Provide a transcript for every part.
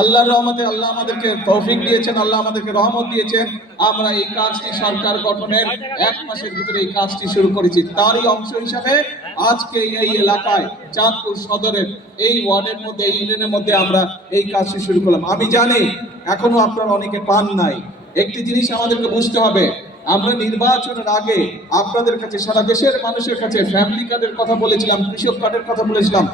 আল্লাহর রহমতে আল্লাহ আমাদেরকে তৌফিক দিয়েছেন, আল্লাহ আমাদেরকে রহমত দিয়েছেন। আমরা এই কাজটি সরকার গঠনের 1 মাসের ভিতরে এই কাজটি শুরু করেছি। তারই অংশ হিসাবে আজকে এই এলাকায় চাঁদপুর সদরের এই ওয়ার্ডের মধ্যে, এই ইউনিয়নের মধ্যে আমরা এই কাজটি শুরু করলাম। আমি জানি এখনো আপনারা অনেকে পান নাই। একটি জিনিস আমাদেরকে বুঝতে হবে, আমরা নির্বাচনের আগে আপনাদের কাছে, সারা দেশের মানুষের কাছে ফ্যামিলি কার্ডের কথা বলেছিলাম, কৃষক কার্ডের কথা বলেছিলাম,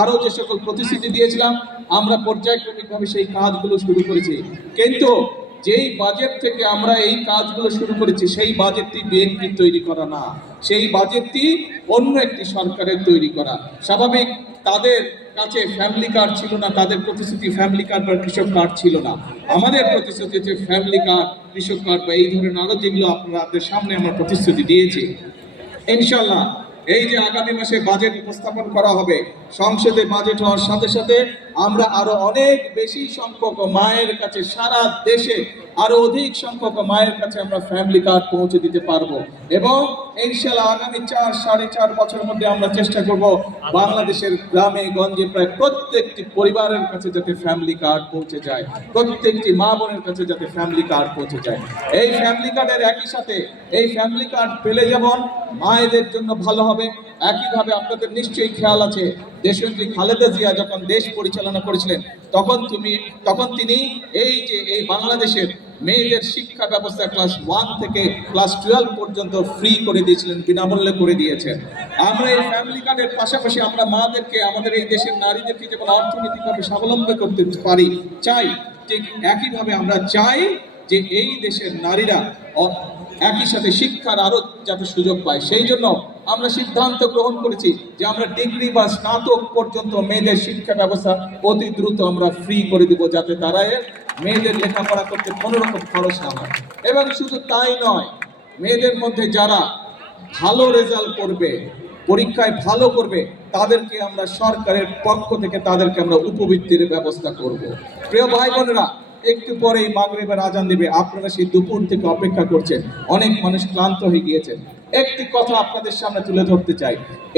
আরো যে সকল প্রতিশ্রুতি দিয়েছিলাম, আমরা পর্যায়ক্রমিকভাবে সেই কাজগুলো শুরু করেছি। কিন্তু যেই বাজেট থেকে আমরা এই কাজগুলো শুরু করেছি, সেই বাজেটটি বিএনপির তৈরি করা না, সেই বাজেটটি অন্য একটি সরকারের তৈরি করা। স্বাভাবিক, তাদের কাছে ফ্যামিলি কার্ড ছিল না, তাদের প্রতিশ্রুতি ফ্যামিলি কার্ড বা কৃষক কার্ড ছিল না। আমাদের প্রতিশ্রুতি হচ্ছে ফ্যামিলি কার্ড, কৃষক কার্ড বা এই ধরনের আরো যেগুলো আপনাদের সামনে আমরা প্রতিশ্রুতি দিয়েছি। ইনশাআল্লাহ এই যে আগামী মাসে বাজেট উপস্থাপন করা হবে, সংসদে বাজেট হওয়ার সাথে সাথে আমরা আরো অনেক বেশি সংখ্যক মায়ের কাছে, সারা দেশে আরো অধিক সংখ্যক মায়ের কাছে আমরা ফ্যামিলি কার্ড পৌঁছে দিতে পারবো। এবং ইনশাআল্লাহ আগামী 4-4.5 বছরের মধ্যে আমরা চেষ্টা করব বাংলাদেশের গ্রামে গঞ্জে প্রায় প্রত্যেকটি পরিবারের কাছে যাতে ফ্যামিলি কার্ড পৌঁছে যায়, প্রত্যেকটি মা বোনের কাছে যাতে ফ্যামিলি কার্ড পৌঁছে যায়। এই ফ্যামিলি কার্ডের একই সাথে এই ফ্যামিলি কার্ড পেলে যেমন মায়েদের জন্য ভালো হবে, একইভাবে আপনাদের নিশ্চয়ই খেয়াল আছে দেশনেত্রী খালেদা জিয়া যখন দেশ পরিচালনা করেছিলেন, তখন তিনি এই বাংলাদেশের মেয়েদের শিক্ষা ব্যবস্থা ক্লাস 1 থেকে ক্লাস 12 পর্যন্ত ফ্রি করে দিয়েছিলেন, বিনামূল্যে করে দিয়েছেন। আমরা এই ফ্যামিলি কার্ডের পাশাপাশি আমরা মাদেরকে, আমাদের এই দেশের নারীদেরকে যেমন অর্থনৈতিকভাবে স্বাবলম্বী করতে পারি চাই, ঠিক একইভাবে আমরা চাই যে এই দেশের নারীরা একই সাথে শিক্ষার আরো যাতে সুযোগ পায়। সেই জন্য আমরা সিদ্ধান্ত গ্রহণ করেছি যে আমরা ডিগ্রি বা স্নাতক পর্যন্ত মেয়েদের শিক্ষা ব্যবস্থা অতি দ্রুত আমরা ফ্রি করে দিব, যাতে তারা মেয়েদের লেখাপড়া করতে কোনো রকম খরচ না হয়। এবং শুধু তাই নয়, মেয়েদের মধ্যে যারা ভালো রেজাল্ট করবে, পরীক্ষায় ভালো করবে, তাদেরকে আমরা সরকারের পক্ষ থেকে তাদেরকে আমরা উপবৃত্তির ব্যবস্থা করব। প্রিয় ভাই বোনেরা, একটু পরেই মাগরিবের আজান দিবে, আপনারা সেই দুপুর থেকে অপেক্ষা করছেন, অনেক মানুষ ক্লান্ত হয়ে গিয়েছেন। একটি কথা আপনাদের সামনে তুলে ধরতে চাই,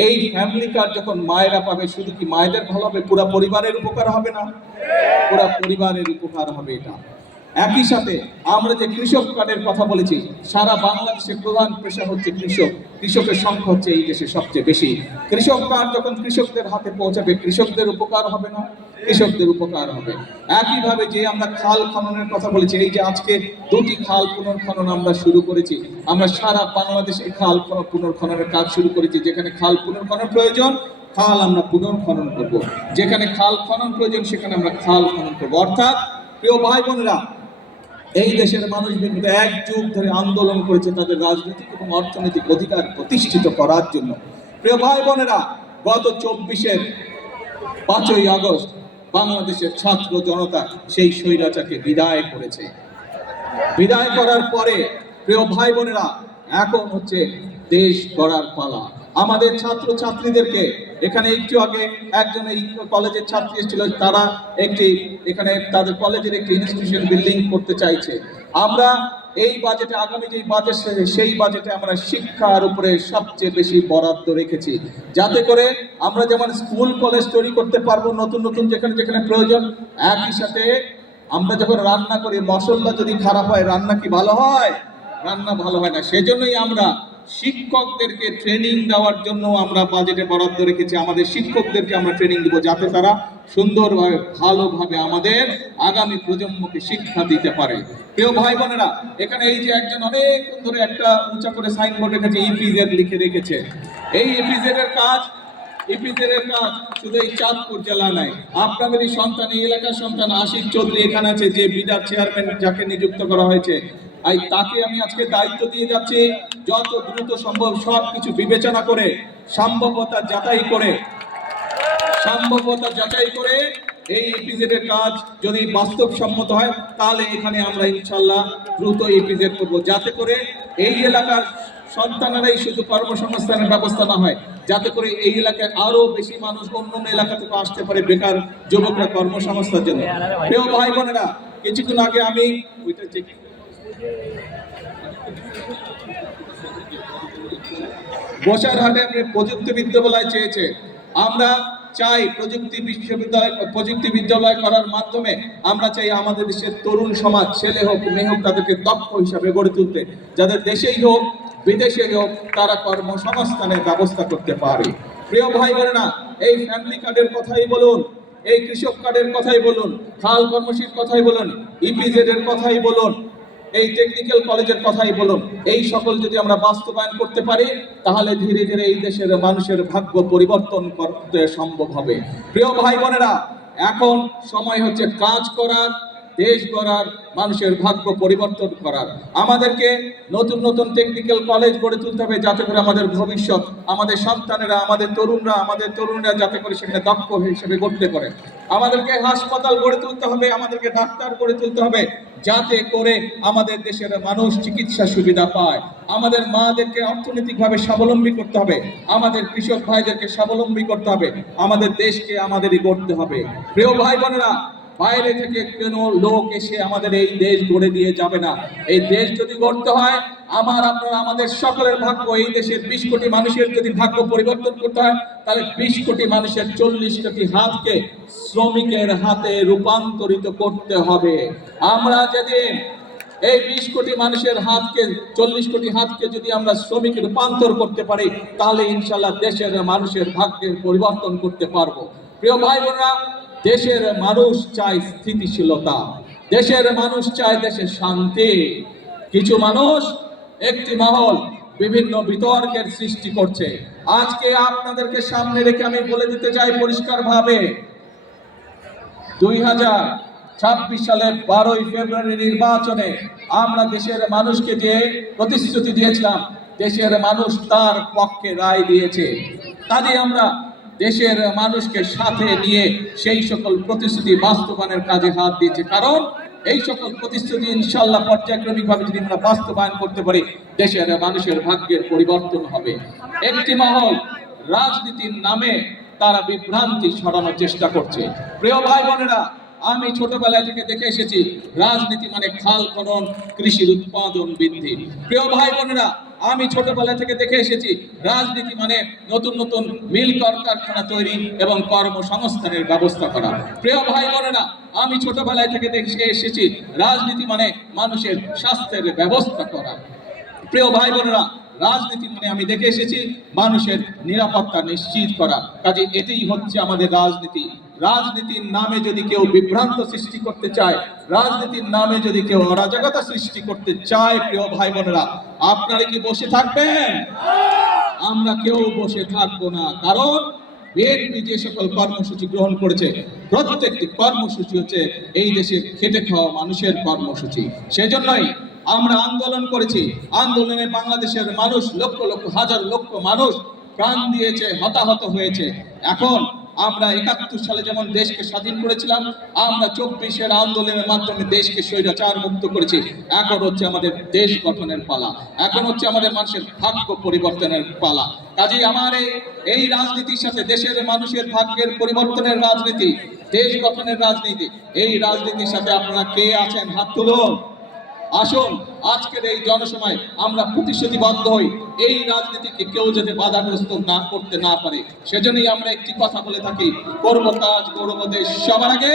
এই ফ্যামিলি কার্ড যখন মায়েরা পাবে, শুধু কি মায়েদের ভালো হবে, পুরো পরিবারের উপকার হবে না? পুরো পরিবারের উপকার হবে এটা। একই সাথে আমরা যে কৃষক কার্ডের কথা বলেছি, সারা বাংলাদেশের প্রধান পেশা হচ্ছে কৃষক, কৃষকের সংখ্যা হচ্ছে এই দেশে সবচেয়ে বেশি। কৃষক কার্ড যখন কৃষকদের হাতে পৌঁছাবে, কৃষকদের উপকার হবে না? কৃষকদের উপকার হবে। একইভাবে যে আমরা খাল খননের কথা বলেছি, এই যে আজকে 2টি খাল পুনর্খনন আমরা শুরু করেছি, আমরা সারা বাংলাদেশে খাল পুনর্খননের কাজ শুরু করেছি। যেখানে খাল পুনর্খনন প্রয়োজন, খাল আমরা পুনর্খনন করব, যেখানে খাল খনন প্রয়োজন সেখানে আমরা খাল খনন করব। অর্থাৎ প্রিয় ভাই বোনেরা, এই দেশের মানুষ বিগত 1 যুগ ধরে আন্দোলন করেছে তাদের রাজনৈতিক এবং অর্থনৈতিক অধিকার প্রতিষ্ঠিত করার জন্য। প্রিয় ভাই বোনেরা, গত 24-এর 5ই আগস্ট বাংলাদেশের ছাত্র জনতা সেই স্বৈরাচারকে বিদায় করেছে। বিদায় করার পরে প্রিয় ভাই বোনেরা, এখন হচ্ছে দেশ গড়ার পালা। আমাদের ছাত্র ছাত্রীদেরকে এখানে একটু আগে একজন এই কলেজের ছাত্রী এসেছিল, তারা এখানে তাদের কলেজের একটি ইনস্টিটিউশন বিল্ডিং করতে চাইছে। আমরা এই বাজেটে, আগামী যে বাজেট সেই বাজেটে আমরা শিক্ষার উপরে সবচেয়ে বেশি বরাদ্দ রেখেছি, যাতে করে আমরা যেমন স্কুল কলেজ তৈরি করতে পারবো নতুন নতুন যেখানে যেখানে প্রয়োজন। একই সাথে আমরা যখন রান্না করি, মশলা যদি খারাপ হয়, রান্না কি ভালো হয়? রান্না ভালো হয় না। সেজন্যই আমরা শিক্ষকদেরকে ট্রেনিং দেওয়ার জন্য আমরা বাজেটে বরাদ্দ রেখেছি। আমাদের শিক্ষকদেরকে আমরা ট্রেনিং দেবো, যাতে তারা সুন্দরভাবে, ভালোভাবে আমাদের আগামী প্রজন্মকে শিক্ষা দিতে পারে। প্রিয় ভাই বোনেরা, এখানে এই যে একজন অনেক ধরে একটা উঁচা করে সাইনবোর্ড রেখেছে, ইপিজেড লিখে রেখেছে। এই ইপিজেড এর কাজ শুধু এই চাঁদপুর জেলা নাই। আপনাদের এই সন্তান, এই এলাকার সন্তান আশিক চৌধুরী এখানে আছে, যে বিডার চেয়ারম্যান যাকে নিযুক্ত করা হয়েছে, তাকে আমি আজকে দায়িত্ব দিয়ে যাচ্ছি, যত দ্রুত সম্ভব সবকিছু বিবেচনা করে, সম্ভাব্যতা যাচাই করে এই ইপিজেড এর কাজ যদি বাস্তবসম্মত হয়, তাহলে এখানে আমরা ইনশাল্লাহ দ্রুত ইপিজেড করব, যাতে করে এই এলাকার সন্তানেরাই শুধু কর্মসংস্থানের ব্যবস্থা না হয়, যাতে করে এই এলাকায় আরো বেশি মানুষ অন্য এলাকা থেকে আসতে পারে, বেকার যুবকরা কর্মসংস্থানের জন্য। প্রিয় ভাই বোনেরা, কিছুক্ষণ আগে আমি বসারহাটে প্রযুক্তি বিদ্যালয় চেয়েছে, আমরা চাই প্রযুক্তি বিদ্যালয় করার মাধ্যমে আমরা চাই আমাদের দেশের তরুণ সমাজ, ছেলে হোক মেয়ে হোক, তাদেরকে দক্ষ হিসাবে গড়ে তুলতে, যাদের দেশেই হোক বিদেশে হোক তারা কর্মসংস্থানের ব্যবস্থা করতে পারে। প্রিয় ভাই বোনেরা, এই ফ্যামিলি কার্ডের কথাই বলুন, এই কৃষক কার্ডের কথাই বলুন, খাল কর্মসূচির কথাই বলুন, ইপিজেড এর কথাই বলুন, এই টেকনিক্যাল কলেজের কথাই বলুন, এই সকল যদি আমরা বাস্তবায়ন করতে পারি তাহলে ধীরে ধীরে এই দেশের মানুষের ভাগ্য পরিবর্তন করতে সম্ভব হবে। প্রিয় ভাই বোনেরা, এখন সময় হচ্ছে কাজ করার, দেশ গড়ার, মানুষের ভাগ্য পরিবর্তন করার। আমাদেরকে নতুন নতুন টেকনিক্যাল কলেজ গড়ে তুলতে হবে, যাতে করে আমাদের ভবিষ্যৎ, আমাদের সন্তানেরা, আমাদের তরুণরা যাতে করে সেখানে দক্ষ হিসেবে গড়তে পারে। আমাদেরকে হাসপাতাল গড়ে তুলতে হবে, আমাদেরকে ডাক্তার গড়ে তুলতে হবে, যাতে করে আমাদের দেশের মানুষ চিকিৎসা সুবিধা পায়। আমাদের মাদেরকে অর্থনৈতিকভাবে স্বাবলম্বী করতে হবে, আমাদের কৃষক ভাইদেরকে স্বাবলম্বী করতে হবে, আমাদের দেশকে আমাদেরই গড়তে হবে। প্রিয় ভাই বোনেরা, বাইরে থেকে কোনো লোক এসে আমাদের এই দেশ গড়ে দিয়ে যাবে না। এই দেশ যদি গড়তে হয়, আমাদের সকলের ভাগ্য, এই দেশের 20 কোটি মানুষের যদি ভাগ্য পরিবর্তন করতে হয়, তাহলে 20 কোটি মানুষের 40 কোটি হাতকে শ্রমিকের হাতে রূপান্তরিত করতে হবে। আমরা যেদিন এই 20 কোটি মানুষের হাতকে, 40 কোটি হাতকে যদি আমরা শ্রমিকে রূপান্তর করতে পারি, তাহলে ইনশাল্লাহ দেশের মানুষের ভাগ্যের পরিবর্তন করতে পারবো। প্রিয় ভাই বোনেরা, দেশের মানুষ চায় স্থিতিশীলতা, দেশের মানুষ চায় দেশের শান্তি। কিছু মানুষ, একটি মহল বিভিন্ন বিতর্কের সৃষ্টি করছে। আজকে আপনাদেরকে সামনে রেখে আমি বলে দিতে চাই পরিষ্কারভাবে, 2026 সালের 12ই ফেব্রুয়ারি নির্বাচনে আমরা দেশের মানুষকে যে প্রতিশ্রুতি দিয়েছিলাম, দেশের মানুষ তার পক্ষে রায় দিয়েছে। কাজে আমরা দেশের মানুষকে সাথে নিয়ে সেই সকল প্রতিশ্রুতি বাস্তবায়নের কাজে হাত দিয়েছে। কারণ এই সকল প্রতিশ্রুতি ইনশাআল্লাহ পর্যায়ক্রমিকভাবে যদি আমরা বাস্তবায়ন করতে পারি, দেশের মানুষের ভাগ্যের পরিবর্তন হবে। একটি মহল রাজনীতির নামে তারা বিভ্রান্তি ছড়ানোর চেষ্টা করছে। প্রিয় ভাই বোনেরা, আমি ছোটবেলা থেকে দেখে এসেছি রাজনীতি মানে খাল খনন, কৃষির উৎপাদন বৃদ্ধি। প্রিয় ভাই বোনেরা, আমি ছোটবেলা থেকে দেখে এসেছি রাজনীতি মানে নতুন নতুন মিল কারখানা তৈরি এবং কর্মসংস্থানের ব্যবস্থা করা। প্রিয় ভাই বোনেরা, আমি ছোটবেলায় থেকে দেখে এসেছি রাজনীতি মানে মানুষের স্বাস্থ্যের ব্যবস্থা করা। প্রিয় ভাই বোনেরা, রাজনীতি মানে আমি দেখে এসেছি মানুষের নিরাপত্তা নিশ্চিত করা। কাজে এটাই হচ্ছে আমাদের রাজনীতি। রাজনীতির নামে যদি কেউ বিভ্রান্ত সৃষ্টি করতে চায়, রাজনীতির নামে যদি কেউ অরাজকতা সৃষ্টি করতে চায়, প্রিয় ভাই বোনেরা, আপনারা কি বসে থাকবেন? আমরা কেউ বসে থাকবো না। কারণ বিএনপি যে সকল কর্মসূচি গ্রহণ করেছে, প্রত্যেকটি কর্মসূচি হচ্ছে এই দেশের খেটে খাওয়া মানুষের কর্মসূচি। সেজন্যই আমরা আন্দোলন করেছি। আন্দোলনে বাংলাদেশের মানুষ, লক্ষ লক্ষ হাজার লক্ষ মানুষ প্রাণ দিয়েছে, হতাহত হয়েছে। এখন আমরা 71 সালে যেমন দেশকে স্বাধীন করেছিলাম, আমরা 24-এর আন্দোলনের মাধ্যমে দেশকে স্বৈরাচার মুক্ত করেছি। এখন হচ্ছে আমাদের দেশ গঠনের পালা, এখন হচ্ছে আমাদের মানুষের ভাগ্য পরিবর্তনের পালা। কাজেই আমার এই রাজনীতির সাথে, দেশের মানুষের ভাগ্যের পরিবর্তনের রাজনীতি, দেশ গঠনের রাজনীতি, এই রাজনীতির সাথে আপনারা কে আছেন? হাত তুলুন। আসুন আজকের এই জনসময় আমরা প্রতিশ্রুতিবদ্ধ হই, এই রাজনীতিকে কেউ যাতে বাধাগ্রস্ত না করতে না পারে। সেজন্যই আমরা একটি কথা বলে থাকি, করব কাজ, গৌরব দেশ সবার আগে।